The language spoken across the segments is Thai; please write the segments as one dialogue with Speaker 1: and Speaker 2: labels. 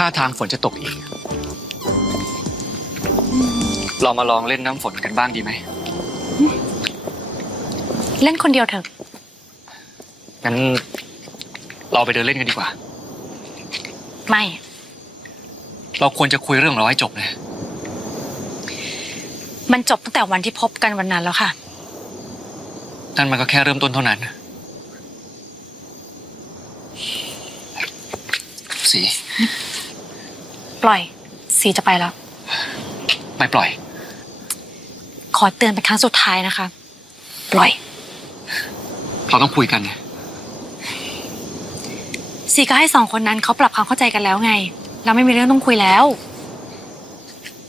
Speaker 1: ท่าทางฝนจะตกอีก เรามาลองเล่นน้ำฝนกันบ้างดีไหม
Speaker 2: เล่นคนเดียวเถอะ
Speaker 1: งั้น เราไปเดินเล่นกันดีกว่า
Speaker 2: ไม่
Speaker 1: เราควรจะคุยเรื่องเราให้จบเลย
Speaker 2: มันจบตั้งแต่วันที่พบกันวันนั้นแล้วค่ะ
Speaker 1: นั่นมันก็แค่เริ่มต้นเท่านั้น สี
Speaker 2: ปล่อย สีจะไปแล้ว
Speaker 1: ไม่ปล่อย
Speaker 2: ขอเตือนเป็นครั้งสุดท้ายนะคะ ปล่อย
Speaker 1: เราต้องคุยกันนะ
Speaker 2: สีก็ให้สองคนนั้นเขาปรับความเข้าใจกันแล้วไง เราไม่มีเรื่องต้องคุยแล้ว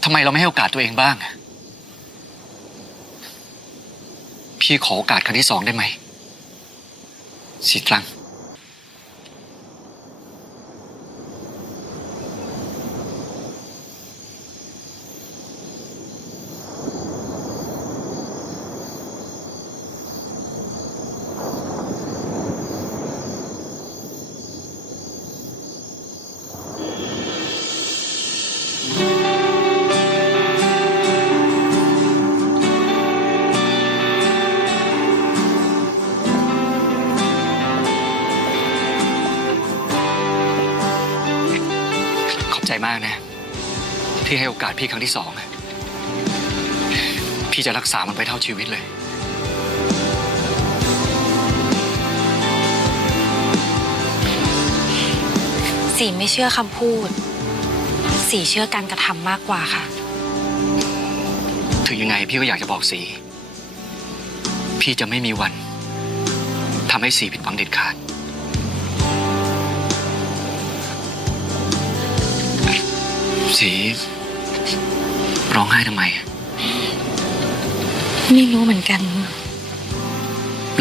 Speaker 1: ทำไมเราไม่ให้โอกาสตัวเองบ้างพี่ขอโอกาสครั้งที่สองได้ไหมสีตรัง ใจมากนะ ที่ให้โอกาสพี่ครั้งที่สองอะพี่จะรักษามันไปเท่าชีวิตเลย
Speaker 2: สีไม่เชื่อคำพูด สีเชื่อการกระทำมากกว่าค่ะ
Speaker 1: ถึงยังไงพี่ก็อยากจะบอกสี พี่จะไม่มีวันทำให้สีผิดหวังเด็ดขาด สีร้องไห้ทำไม
Speaker 2: ไม่รู้เหมือนกัน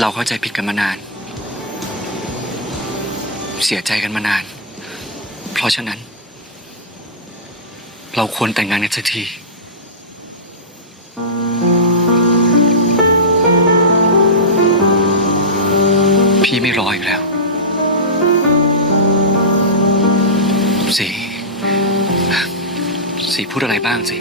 Speaker 1: เราเข้าใจผิดกันมานาน เสียใจกันมานาน เพราะฉะนั้น เราควรแต่งงานกันสักทีพี่ไม่รออีกแล้ว สี สีพูดอะไรบ้างสิ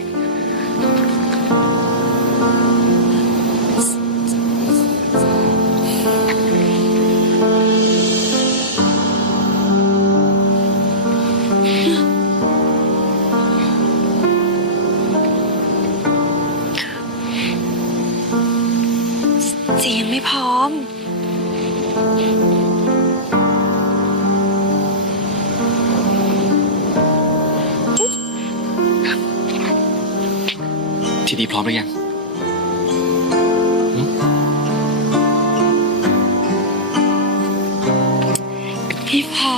Speaker 2: สียังไม่พร้อม
Speaker 1: ที่ดีพร้อมหรือยังพี่พอ